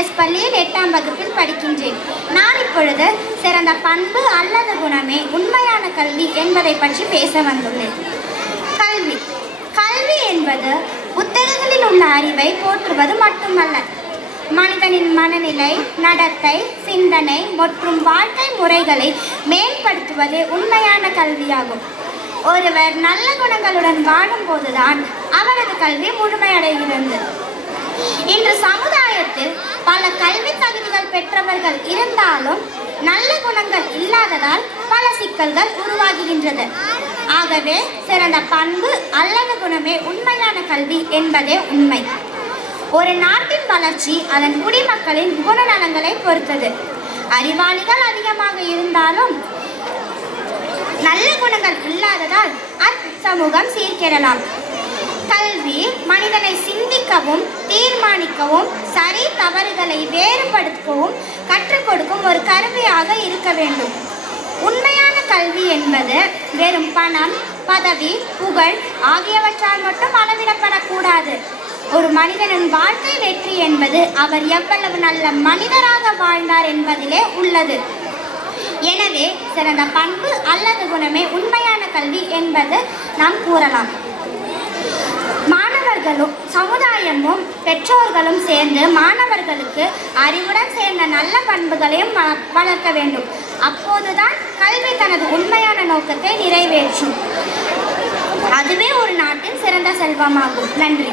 S பள்ளியில் 8ஆம் வகுப்பில் படிக்கின்றேன். நான் இப்பொழுது சிறந்த பண்பு அல்லது குணமே உண்மையான கல்வி என்பதை பற்றி பேச வந்துள்ளேன். கல்வி கல்வி என்பது புத்தகங்களில் உள்ள அறிவை போற்றுவது மட்டுமல்ல, மனிதனின் மனநிலை, நடத்தை, சிந்தனை மற்றும் வாழ்க்கை முறைகளை மேம்படுத்துவதே உண்மையான கல்வியாகும். ஒருவர் நல்ல குணங்களுடன் வாழும்போதுதான் அவரது கல்வி முழுமையடைகிறது. இன்று சமுதாயத்தில் பல கல்வி தகுதிகள் பெற்றவர்கள் இருந்தாலும் நல்ல குணங்கள் இல்லாததால் பல சிக்கல்கள் உருவாகின்றது. ஆகவே சிறந்த பண்பு அல்லது குணமே உண்மையான கல்வி என்பதே உண்மை. ஒரு நாட்டின் வளர்ச்சி அதன் குடிமக்களின் குணநலங்களை பொறுத்தது. அறிவாளிகள் அதிகமாக இருந்தாலும் நல்ல குணங்கள் இல்லாததால் அச்சமூகம் சீர்கெடலாம். கல்வி மனிதனை சிந்திக்கவும், தீர்மானிக்கவும், சரி தவறுகளை வேறுபடுத்தவும் கற்றுக் கொடுக்கும் ஒரு கருவியாக இருக்க வேண்டும். உண்மையான கல்வி என்பது வெறும் பணம், பதவி, புகழ் ஆகியவற்றால் மட்டும் அளவிடப்படக்கூடாது. ஒரு மனிதனின் வாழ்க்கை வெற்றி என்பது அவர் எவ்வளவு நல்ல மனிதராக வாழ்ந்தார் என்பதிலே உள்ளது. எனவே சிறந்த பண்பு அல்லது குணமே உண்மையான கல்வி என்பது நாம் கூறலாம். மாணவர்களும் சமுதாயமும் பெற்றோர்களும் சேர்ந்து மாணவர்களுக்கு அறிவுடன் சேர்ந்த நல்ல பண்புகளையும் வளர்க்க வேண்டும். அப்போதுதான் கல்வி தனது உண்மையான நோக்கத்தை நிறைவேற்றும். அதுவே ஒரு நாட்டின் சிறந்த செல்வமாகும். நன்றி.